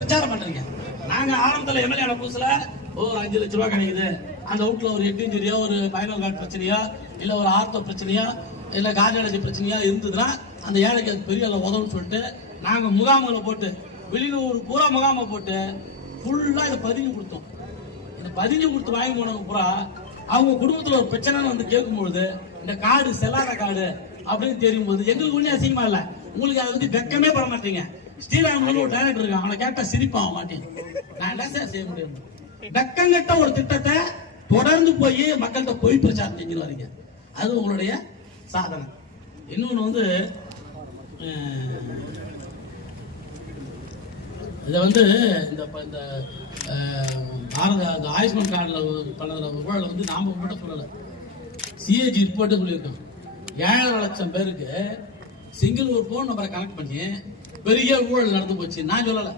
பிரச்சாரம் பண்றீங்க. நாங்க ஆரம்பத்துல எம்எல்ஏ புதுசுல ஒரு 5 லட்சம் ரூபாய் கிடைக்குது, அந்த வீட்டுல ஒரு 8 இன்ஜுரியோ ஒரு பைனல் கார்டு பிரச்சனையா இல்ல ஒரு ஆர்த்தோ பிரச்சனையா இல்ல கார்டியாலஜி பிரச்சனையா இருந்ததுன்னா அந்த ஏழைக்கு அது பெரிய உதவுன்னு சொல்லிட்டு நாங்க முகாம்களை போட்டு வெளியூர் பூரா முகாமை போட்டு ஃபுல்லா இதை பதிஞ்சு கொடுத்தோம். இந்த பதிஞ்சு கொடுத்து வாங்கி போனவங்க பூரா அவங்க குடும்பத்துல ஒரு பிரச்சனைன்னு வந்து கேட்கும்பொழுது இந்த கார்டு செல்லாத கார்டு அப்படின்னு தெரியும் போது எங்களுக்கு ஒண்ணு அசிங்கமா இல்ல, உங்களுக்கு அதை வந்து வெக்கமே பட மாட்டீங்க. ஸ்ரீராமன் ஒரு டைரக்டர் இருக்கான், அவனை கேட்டா சிரிப்பாக மாட்டேன். நான் என்ன சார் செய்ய முடியும்? வெக்கங்கட்ட ஒரு திட்டத்தை தொடர்ந்து போய் மக்கள்கிட்ட போய் பிரச்சாரம் செஞ்சு வரீங்க, அது உங்களுடைய சாதனை. இன்னொன்னு வந்து இதை வந்து இந்த பாரத ஆயுஷ்மான் கார்டில் பண்ண ஊழல் வந்து நாம மட்டும் சொல்லலை, சிஏஜி ரிப்போர்ட்டு சொல்லியிருக்கோம். 7.5 லட்சம் பேருக்கு சிங்கிள் ஒரு போன் நம்பரை கனெக்ட் பண்ணி பெரிய ஊழல் நடந்து போச்சு. நான் சொல்லலை,